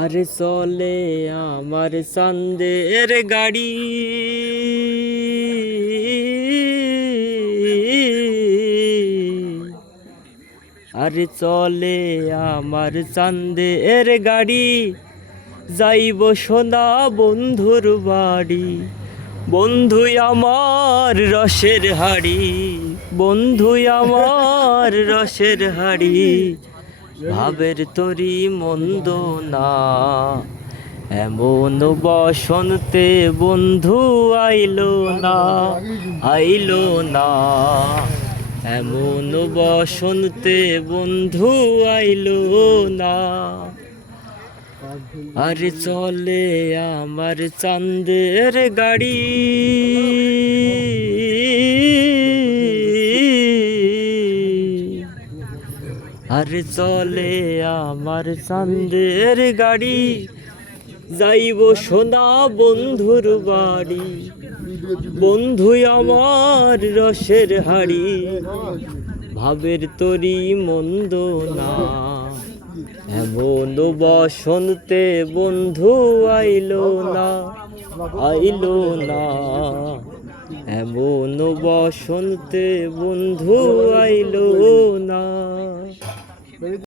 আরে চলে আমার চাঁদের গাড়ি, আরে চলে আমার চাঁদের গাড়ি, যাইব সোনা বন্ধুর বাড়ি। বন্ধুই আমার রসের হাড়ি, বন্ধুই আমার রসের হাড়ি, ভাবের তরি মন্দ না। এমন বসন্তে বন্ধু আইলো না, আইলো না। এমন বসন্তে বন্ধু আইলো না। আরে চলে আমার চাঁদের গাড়ি, আরে চলে আমার চাঁদের গাড়ি, যাইব সোনা বন্ধুর বাড়ি। বন্ধুই আমার রসের হাড়ি, ভাবের তরি মন্দ না। এমন বসন্তে বন্ধু আইলো না, আইলো না। এমন বসন্তে বন্ধু আইলো